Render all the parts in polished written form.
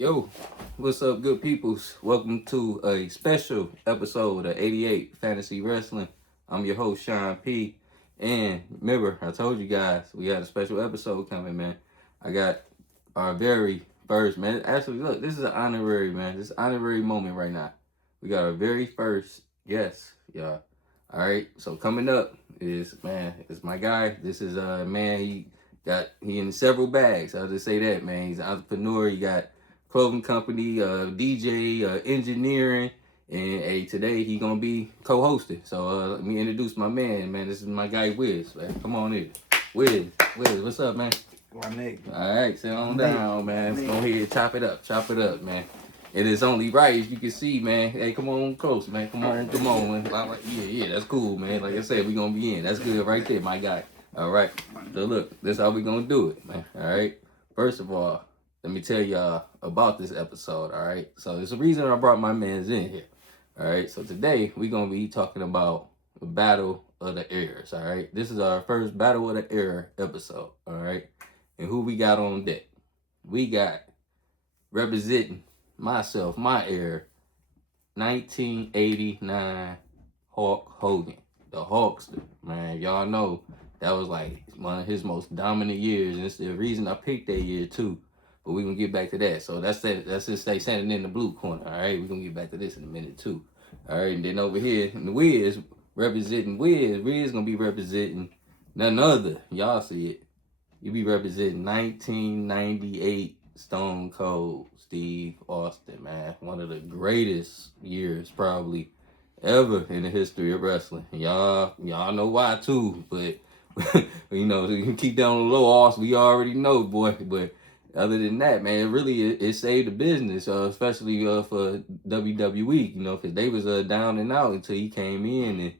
Yo, what's up, good peoples? Welcome to a special episode of 88 Fantasy Wrestling. I'm your host, Sean P. And remember, I told you guys we got a special episode coming, man. I got our very first, man. Actually, look, this is an honorary, man. This is an honorary moment right now. We got our very first guest, y'all. All right, so coming up is, man, it's my guy. This is, man, he in several bags. I'll just say that, man. He's an entrepreneur. He got clothing company, DJ, engineering, and hey, today he gonna be co-hosting. So let me introduce my man. Man, this is my guy Wiz. Man. Come on in, Wiz, what's up, man? My nigga. All right, sit on down, man. Let's go ahead, chop it up, man. It is only right, as you can see, man. Hey, come on close, man. Come on, man. Yeah, that's cool, man. Like I said, we gonna be in. That's good right there, my guy. All right. So look, this is how we gonna do it, man. All right. First of all, let me tell y'all about this episode, all right? So there's a reason I brought my mans in here, all right? So today, we're going to be talking about the Battle of the Eras, all right? This is our first Battle of the Era episode, all right? And who we got on deck? We got, representing myself, my era, 1989 Hulk Hogan, the Hulkster, man. Y'all know that was like one of his most dominant years, and it's the reason I picked that year, too. But we're going to get back to that. So that's it. That's just stay standing in the blue corner. All right. We're going to get back to this in a minute, too. All right. And then over here, the Wiz representing Wiz. Wiz going to be representing none other. Y'all see it. You be representing 1998 Stone Cold Steve Austin, man. One of the greatest years probably ever in the history of wrestling. Y'all know why, too. But, you know, you can keep down the low, Austin. We already know, boy. But other than that, man, it saved the business, especially for WWE, you know, because they was down and out until he came in, and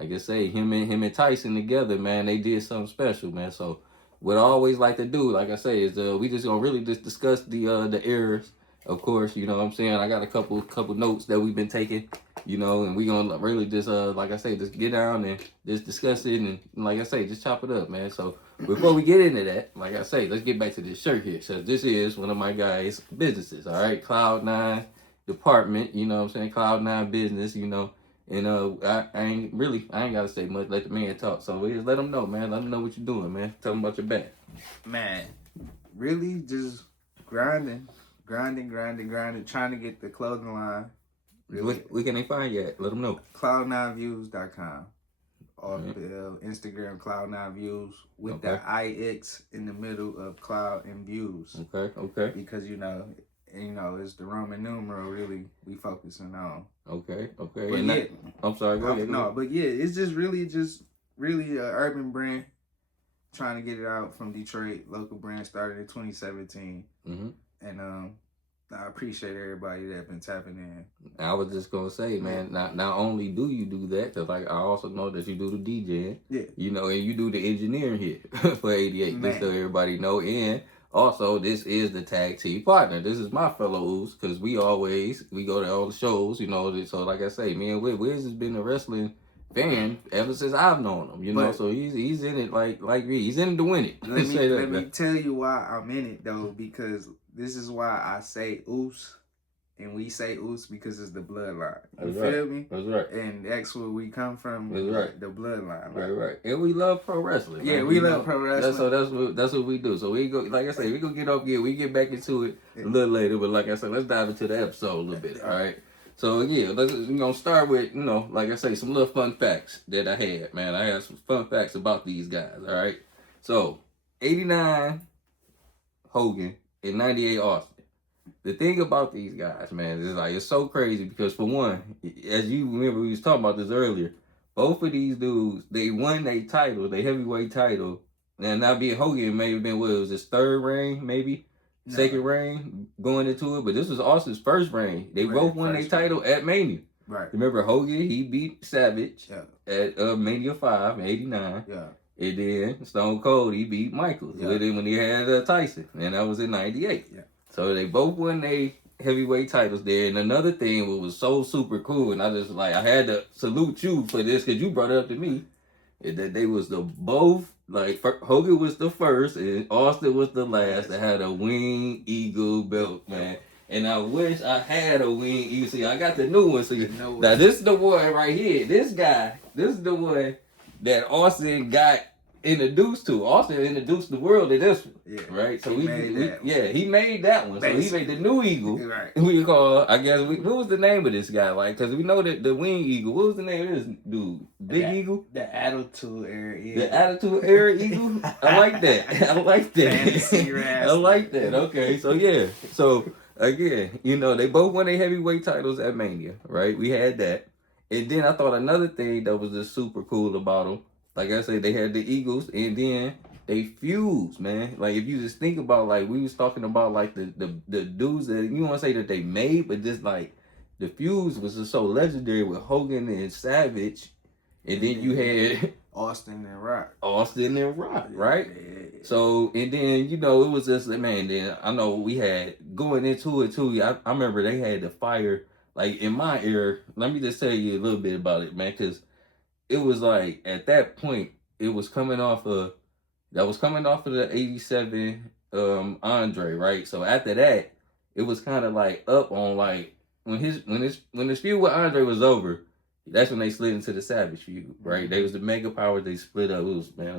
like I say, him and Tyson together, man, they did something special, man. So what I always like to do, like I say, is we just gonna really just discuss the eras, of course. You know what I'm saying? I got a couple notes that we've been taking, you know, and we gonna really just like I say, just get down and just discuss it, and like I say, just chop it up, man. So before we get into that, like I say, let's get back to this shirt here. So this is one of my guys' businesses, all right? Cloud9 Department, you know what I'm saying? Cloud9 Business, you know. And I ain't got to say much. Let the man talk. So we just let them know, man. Let them know what you're doing, man. Tell them about your bag. Man, really just grinding, trying to get the clothing line. Really. Where can they find you at? Let them know. Cloud9views.com. Or Instagram Cloud9views with the IX in the middle of Cloud and Views. Okay. Because you know, it's the Roman numeral really we focusing on. Okay. But I'm sorry. Go ahead. No, but yeah, it's just really an urban brand. Trying to get it out from Detroit. Local brand started in 2017. Mm-hmm. And I appreciate everybody that been tapping in. I was just gonna say, man, not only do you do that, because like I also know that you do the DJing, you know, and you do the engineering here for 88, man. Just so everybody know. And also, this is the tag team partner. This is my fellow Oos, because we go to all the shows, you know. So like I say, me and Wiz has been a wrestling fan ever since I've known him, you know. So he's in it like me. He's in it to win it. Let me tell you why I'm in it though, because this is why I say Oos, and we say Oos because it's the bloodline. You feel me? That's right. And that's where we come from. That's right. The bloodline. Right. And we love pro wrestling. Yeah, we love pro wrestling. That's what we do. So we go, like I say, we gonna get up here. We get back into it a little later. But like I said, let's dive into the episode a little bit. All right. So yeah, we're gonna start with, you know, like I say, some little fun facts that I had, man. I had some fun facts about these guys. All right. So 89 Hogan and 98 Austin. The thing about these guys, man, is like it's so crazy because for one, as you remember, we was talking about this earlier. Both of these dudes, they won their title, their heavyweight title. And now being Hogan may have been what it was his third reign, maybe second reign going into it, but this was Austin's first reign. They both won their title at Mania. Right. Remember Hogan? He beat Savage at Mania 5 in '89. Yeah. And then Stone Cold, he beat Michaels when he had Tyson, and that was in '98. Yeah. So they both won their heavyweight titles there. And another thing what was so super cool, and I had to salute you for this because you brought it up to me, is that they was both, like, Hogan was the first and Austin was the last that had a wing eagle belt, man. And I wish I had a wing eagle. See, I got the new one. See, The new now one. this is the one right here. This guy, this is the one that Austin got introduced to. Austin introduced the world to this one. Yeah. Right? So He made that one. yeah, he made that one. So he Basically. made the new eagle. Right. We call, I guess, what was the name of this guy? Like, because we know that the wing eagle. What was the name of this dude? Big Eagle? The Attitude Era. Yeah. The Attitude Era Eagle? I like that. I like that. Fantasy I like that. Okay, so yeah. So, again, you know, they both won their heavyweight titles at Mania, right? We had that. And then I thought another thing that was just super cool about them, like I said, they had the Eagles, and then they fused, man. Like, if you just think about, like, we was talking about, like, the dudes that, you want to say that they made, but just, like, the fuse was just so legendary with Hogan and Savage. And then you had Austin and Rock. Right? Yeah. So, and then, you know, it was just, man, then I know we had, going into it too, I remember they had the fire, like, in my era. Let me just tell you a little bit about it, man, because it was like, at that point, it was coming off of the 87 Andre, right? So after that, it was kind of like up on, like, when his feud with Andre was over, that's when they slid into the Savage feud, right? Mm-hmm. They was the mega powers, they split up. It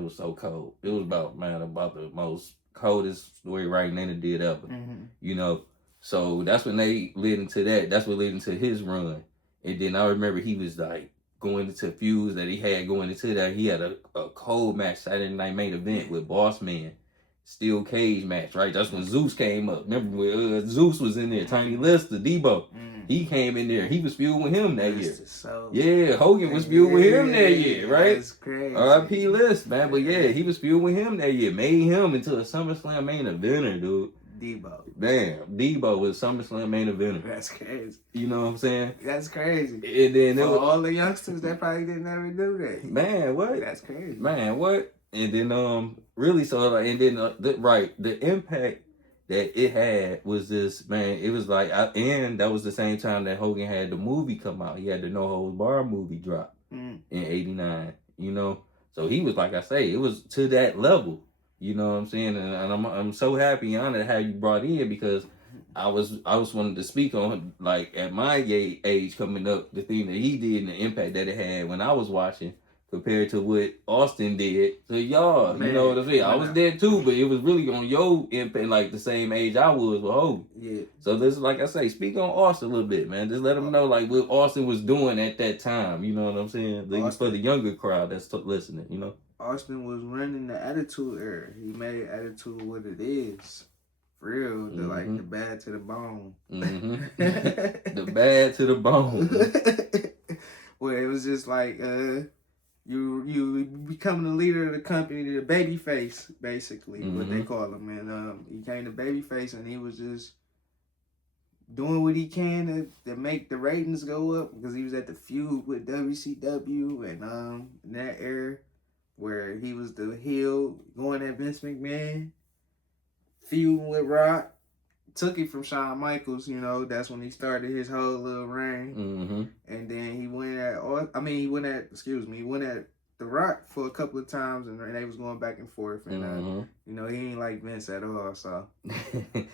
was so cold. It was about the most coldest story writing they did ever. Mm-hmm. You know. So that's when they led into that. That's what led into his run. And then I remember he was like going into feuds that he had going into that. He had a cold match Saturday Night Main Event with Boss Man. Steel cage match, right? That's when Zeus came up. Remember when Zeus was in there? Tiny Lister, Debo. He came in there. He was feuding with him that year. Yeah, Hogan was feuding with him that year, right? That's crazy. R.I.P. List, man. But yeah, he was feuding with him that year. Made him into a SummerSlam main eventer, dude. Debo. Damn, Debo was SummerSlam main eventer. That's crazy. You know what I'm saying? That's crazy. And then for all the youngsters that probably didn't ever do that. Man, what? That's crazy. Man, what? And then really so like, and then the impact that it had was this, man. It was like, and that was the same time that Hogan had the movie come out. He had the No Holds Barred movie drop in '89. You know, so he was, like I say, it was to that level. You know what I'm saying? And I'm so happy and honored to have you brought in, because I was wanting to speak on, like, at my age coming up, the thing that he did and the impact that it had when I was watching, compared to what Austin did to y'all. Man, you know what I'm saying? I was there too, but it was really on your impact, like the same age I was with Hogan. Yeah. So this, like I say, speak on Austin a little bit, man. Just let them know, like, what Austin was doing at that time. You know what I'm saying? For the younger crowd that's listening, you know? Austin was running the Attitude Era. He made Attitude what it is. For real. Like, the bad to the bone. The bad to the bone. Where it was just like, you becoming the leader of the company, the baby face, basically, what they call him. And he came to baby face, and he was just doing what he can to make the ratings go up, because he was at the feud with WCW and in that era where he was the heel going at Vince McMahon, feuding with Rock. Took it from Shawn Michaels, you know. That's when he started his whole little reign. And then he went at The Rock for a couple of times, and they was going back and forth. And you know, he ain't like Vince at all. So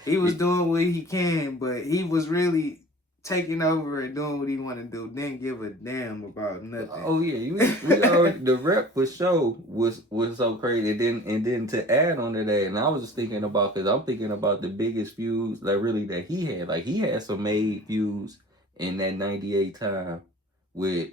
he was doing what he can, but he was really taking over and doing what he wanted to do. Didn't give a damn about nothing. Oh yeah, we already, the rep for show was so crazy. And then to add on to that, and I was just thinking about, because I'm thinking about the biggest feuds that he had. Like, he had some made feuds in that '98 time with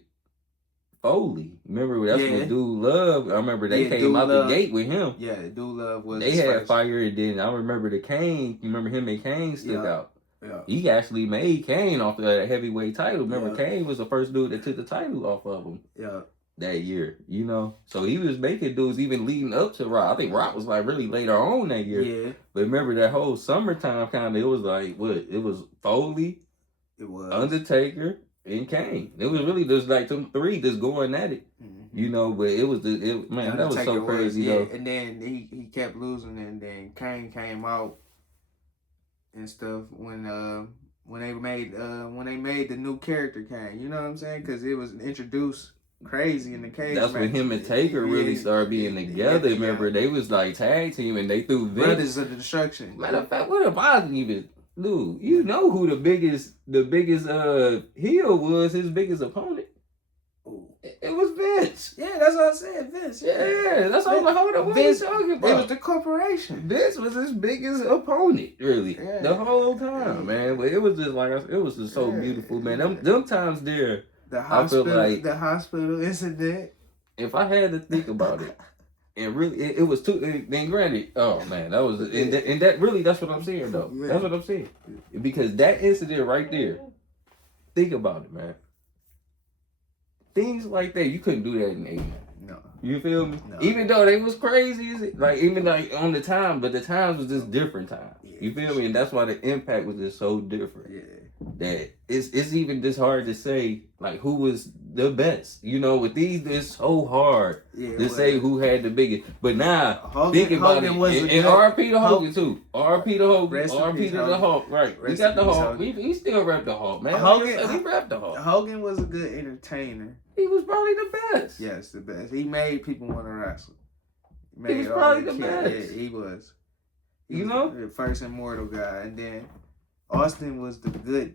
Foley. Remember, that's when Dude Love. I remember they came out the gate with him. Yeah, Dude Love was. They had fire. And then I remember the Kane. You remember him and Kane stuck out. Yeah. He actually made Kane off the heavyweight title. Remember, Kane was the first dude that took the title off of him. Yeah. That year, you know. So he was making dudes even leading up to Rock. I think Rock was like really later on that year. Yeah. But remember that whole summertime kind of, it was like, what? It was Foley, it was Undertaker, and Kane. It was really just like them three just going at it. You know, but it was man, that was so crazy though. And then he kept losing, and then Kane came out and stuff when they made the new character Kane. You know what I'm saying? Because it was introduced crazy in the cage. That's when him and Taker really started being together. Remember, they was like tag team, and they threw Vince. Brothers of the Destruction. Matter of fact, what if I didn't even? Dude, you know who the biggest heel was, his biggest opponent? Ooh. It was Vince. Yeah, that's what I said, Vince. Yeah, that's all I hold up. What Vince, are you talking about? It was the corporation. Vince was his biggest opponent, really, the whole time, man. But it was just like, it was just so beautiful, man. Them times there, I feel like the hospital incident. If I had to think about it, and really, it was too. Then granted, oh man, that was and that really, that's what I'm saying though. Yeah. That's what I'm saying, because that incident right there. Think about it, man. Things like that, you couldn't do that in '89. No. You feel me? No. Even though they was crazy, like even like on the time, but the times was just different times. Yeah, you feel me? And that's why the impact was just so different. Yeah. That it's even just hard to say like who was the best. You know, with these, it's so hard to say who had the biggest. But now, think about Hogan it. And RP to Hogan too. RP to Hogan. RP to the Hulk. Right. We got the Hulk. We still rep the Hulk, man. We rep the Hulk. Hogan was a good entertainer. He was probably the best. Yes, the best. He made people want to wrestle. He was probably the best. Yeah, he was. You know, the first immortal guy, and then Austin was the good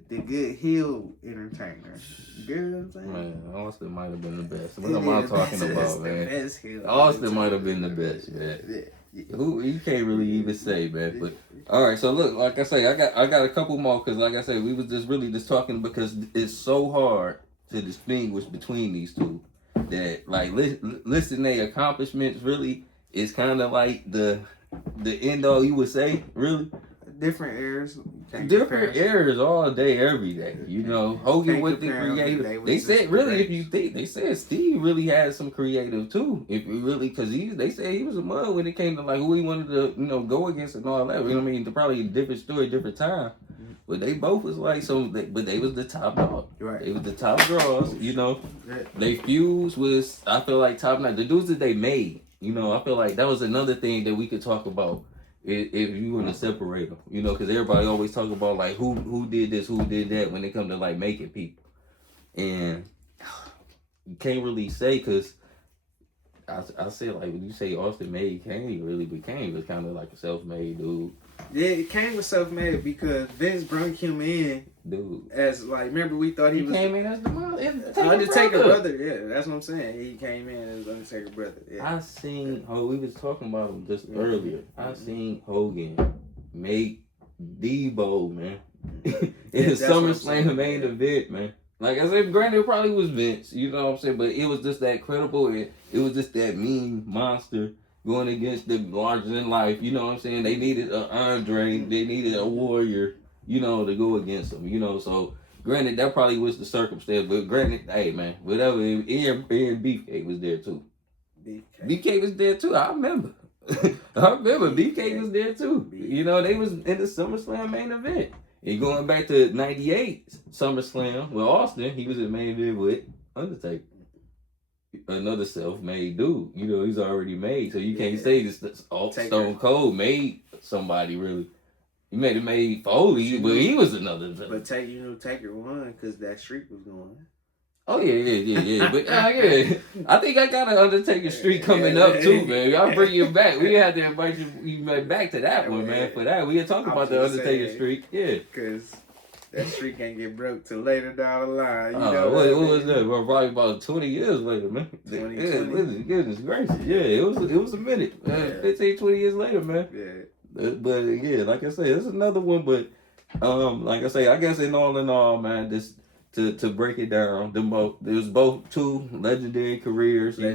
heel entertainer. You get what I'm saying? Man, Austin might have been the best. What am I talking about, man? Austin might have been the best, man. Who you can't really even say, man. But all right, so look, like I say, I got a couple more because, like I say, we was just really just talking because it's so hard to distinguish between these two that like listing their accomplishments really is kind of like the end all you would say, really. Different eras. Different eras all day, every day. You know, Hogan with the creative. They said, really, if you think, they said Steve really had some creative too. If you really, because they said he was a mud when it came to like who he wanted to, go against and all that. You know what I mean? Probably a different story, different time. But they both was like but they was the top dog. Right. They was the top draws. You know, they fused was I feel like top notch. The dudes that they made. You know, I feel like that was another thing that we could talk about. If you want to separate them, because everybody always talk about like who did this, who did that when it come to like making people, and you can't really say because I say like when you say Austin made Kane, he really became was kind of like a self-made dude. Yeah, Kane was self-made because Vince brought him in, dude. As like remember we thought he came in as the Undertaker brother. Yeah, that's what I'm saying. He came in as Undertaker brother. Yeah. I seen we was talking about him just earlier. I seen Hogan make Debo, man, in the SummerSlam main event, man. Like I said, granted, it probably was Vince, you know what I'm saying, but it was just that credible. It was just that mean monster going against the larger than life. You know what I'm saying? They needed an Andre, they needed a warrior, to go against them. So granted, that probably was the circumstance, but granted, hey man, whatever. And Beefcake was there too. Beefcake was there too. I remember. Beefcake was there too. They was in the SummerSlam main event. And going back to '98 SummerSlam with Austin, he was in main event with Undertaker. Another self-made dude. He's already made. So you can't say this Stone Cold made somebody really. He made Foley, but he was another. But Taker won because that streak was going. Oh yeah. But I think I got an Undertaker streak coming up too, man. I'll bring you back. We had to invite you back to that one, man. For that, we had talked about the Undertaker streak. Yeah, because that streak can't get broke till later down the line. What was that? Well, probably about 20 years later, man. 20. Goodness gracious. Yeah, it was a minute. 15, 20 years later, man. Yeah. But yeah, like I say, it's another one. But like I say, I guess in all, man, this. To break it down, there was both two legendary careers, Sure.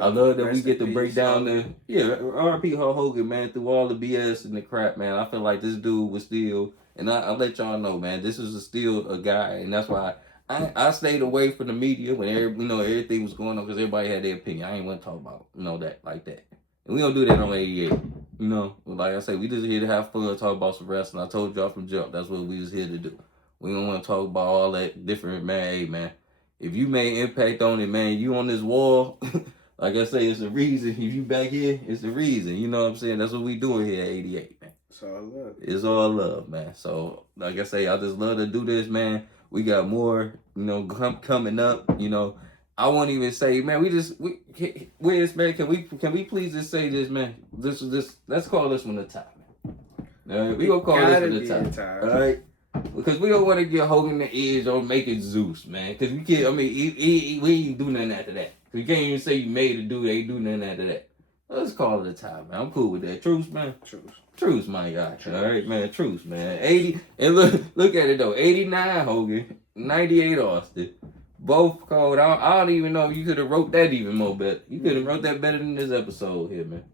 I love that we get to break down R.P. Hogan, man, through all the BS and the crap, man. I feel like this dude was still, and I'll let y'all know, man, this is still a guy, and that's why I stayed away from the media when everything was going on because everybody had their opinion. I ain't want to talk about that like that, and we don't do that on 88. Like I say, we just here to have fun, talk about some wrestling. I told y'all from jump, that's what we was here to do. We don't want to talk about all that different, man. Hey, man, if you made impact on it, man, you on this wall, like I say, it's a reason. If you back here, it's a reason. You know what I'm saying? That's what we doing here at 88, man. It's all love. It's all love, man. So, like I say, I just love to do this, man. We got more, coming up. I won't even say, man. Where's man? Can we please just say this, man? Let's call this one the top, man. All right, we gonna call Gotta this be for a the tie. time. All right. Because we don't want to get Hogan the edge on making Zeus, man. Because we can't, I mean, we ain't do nothing after that. We can't even say you made a dude, they ain't do nothing after that. Let's call it a tie, man. I'm cool with that. Truce, man. Truce, my guy. Truce. All right, man. Truce, man. 80, and look at it, though. 89 Hogan, 98 Austin. Both cold. I don't even know if you could have wrote that even more better. You could have wrote that better than this episode here, man.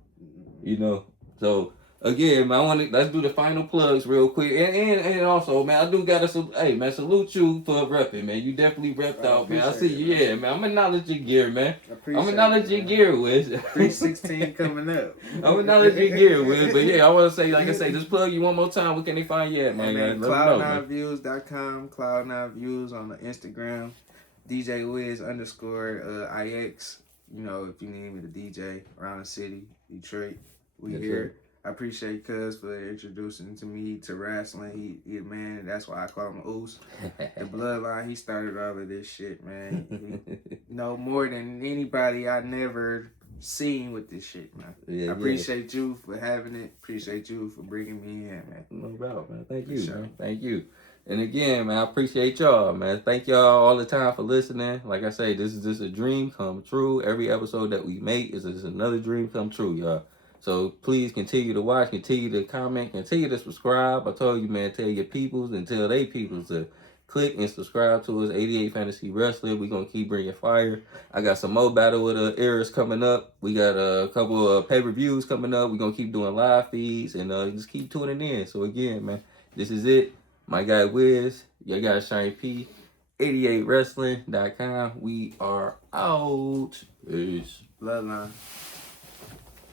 You know? So, again, man, let's do the final plugs real quick. And also, man, I do gotta salute you for repping, man. You definitely repped out, man. I see you, man. Man. I'm acknowledge your gear, man. I'm acknowledge your gear, Wiz. 316 coming up. I'm acknowledge your gear, Wiz. But yeah, I wanna say, like I say, just plug you one more time. Where can they find you at, man? Cloud9views.com, Cloud9views on the Instagram, DJ Wiz _IX. You know, if you need me to DJ around the city, Detroit, we here. I appreciate Cuz for introducing me to wrestling. He a man, that's why I call him Oos. The bloodline, he started all of this shit, man. He know more than anybody I never seen with this shit, man. I appreciate you for having it. Appreciate you for bringing me in, man. No doubt, man. Thank you, man. Thank you. And again, man, I appreciate y'all, man. Thank y'all all the time for listening. Like I say, this is just a dream come true. Every episode that we make is just another dream come true, y'all. So please continue to watch, continue to comment, continue to subscribe. I told you, man, tell your peoples and tell they peoples to click and subscribe to us. 88 Fantasy Wrestling. We're going to keep bringing fire. I got some more Battle with the Eras coming up. We got a couple of pay-per-views coming up. We're going to keep doing live feeds and just keep tuning in. So again, man, this is it. My guy Wiz, your guy Shane P, 88wrestling.com. We are out. Peace. Bloodline.